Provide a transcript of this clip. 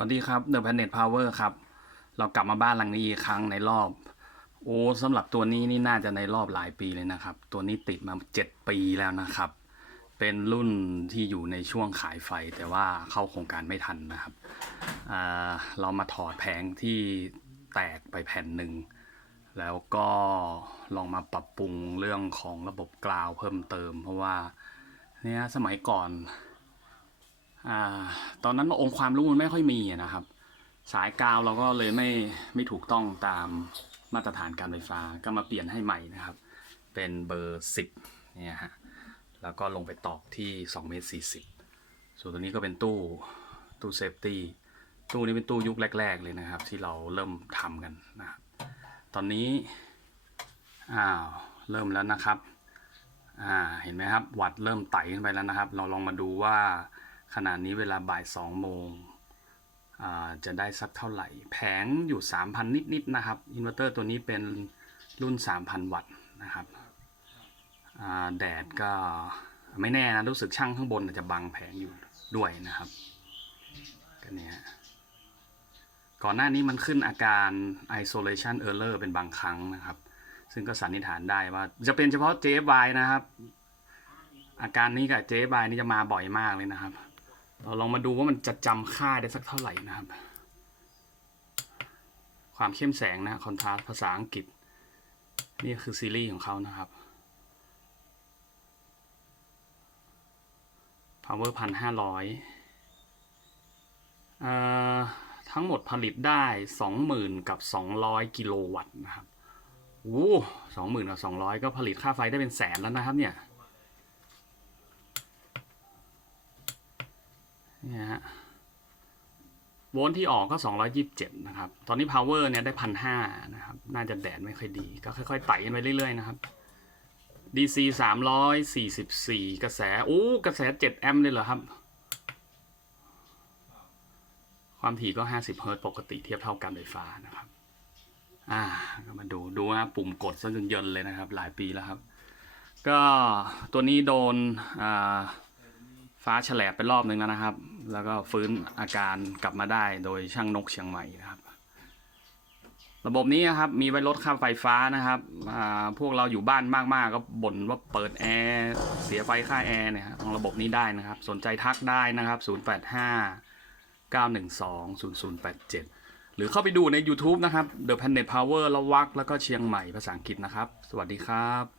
วัสดีครับ The Planet Power ครับ เรากลับมาบ้านหลังนี้อีกครั้งในรอบ โอ้สำหรับตัวนี้นี่น่าจะในรอบหลายปีเลยนะครับ ตัวนี้ติดมา 7 ปีแล้วนะครับ เป็นรุ่นที่อยู่ในช่วงขายไฟแต่ว่าเข้าโครงการไม่ทันนะครับ เรามาถอดแผงที่แตกไปแผ่นหนึ่ง แล้วก็ลองมาปรับปรุงเรื่องของระบบกราวเพิ่มเติม เพราะว่าเนี่ยสมัยก่อน อ่าตอนนั้นองค์ความรู้มันไม่ค่อยมีนะครับ สายกาวเราก็เลยไม่ไม่ถูกต้องตามมาตรฐานการไฟฟ้าก็มาเปลี่ยนให้ใหม่นะครับ เป็นเบอร์สิบเนี่ยฮะแล้วก็ลงไปตอกที่2เมตร40 ส่วนตัวนี้ก็เป็นตู้ตู้เซฟตี้ตู้นี้เป็นตู้ยุคแรก ๆ เลยนะครับ ที่เราเริ่มทำกันนะครับตอนนี้อ้าวเริ่มแล้วนะครับอ่าเห็นไหมครับวัดเริ่มไต่ขึ้นไปแล้วนะครับ เราลองมาดูว่า ขนาดนี้เวลาบ่ายสองโมงจะได้สักเท่าไหร่ แผงอยู่ 3,000 นิดๆนะครับอินเวอร์เตอร์ตัวนี้เป็นรุ่น 3,000 วัตต์นะครับแดดก็ไม่แน่นะ รู้สึกช่างข้างบนอาจจะบังแผงอยู่ด้วยนะครับก็เนี่ยก่อนหน้านี้มันขึ้นอาการ isolation error เป็นบางครั้งนะครับ ซึ่งก็สันนิษฐานได้ว่า จะเป็นเฉพาะ JFY นะครับ อาการนี้กับ JFY นี่จะมาบ่อยมากเลยนะครับ เราลองมาดูว่ามันจะจำค่าได้สักเท่าไหร่นะครับ ความเข้มแสงนะคอนทราสภาษาอังกฤษ นี่คือซีรีส์ของเขานะครับ power พันห้าร้อยทั้งหมดผลิตได้สองหมื่นกับสองร้อยกิโลวัตต์นะครับโอ้สองหมื่นกับสองร้อยก็ผลิตค่าไฟได้เป็นแสนแล้วนะครับเนี่ย นี่ฮะโวลต์ที่ออกก็ 227 นะครับ ตอนนี้ power เนี่ยได้พันห้านะครับ น่าจะแดดไม่ค่อยดี ก็ค่อยๆไต่กันไปเรื่อยๆนะครับ DC 344 กระแส โอ้ กระแส 7 แอมป์เลยเหรอครับ ความถี่ก็ 50 เฮิร์ตปกติเทียบเท่ากันไฟฟ้านะครับ อ่า ก็มาดูดูนะปุ่มกดซะจนเยินเลยนะครับ หลายปีแล้วครับ ก็ตัวนี้โดน อ่า ฟ้าแฉลบไปรอบนึงแล้วนะครับ แล้วก็ฟื้นอาการกลับมาได้โดยช่างนกเชียงใหม่นะครับ ระบบนี้นะครับมีไว้ลดค่าไฟฟ้านะครับพวกเราอยู่บ้านมากๆ ก็บ่นว่าเปิดแอร์เสียไฟค่าแอร์เนี่ยฮะตรงระบบนี้ได้นะครับ สนใจทักได้นะครับ 085 912 0087หรือเข้าไปดูใน YouTube นะครับ The Planet Power ละวักแล้วก็เชียงใหม่ภาษาอังกฤษนะครับ สวัสดีครับ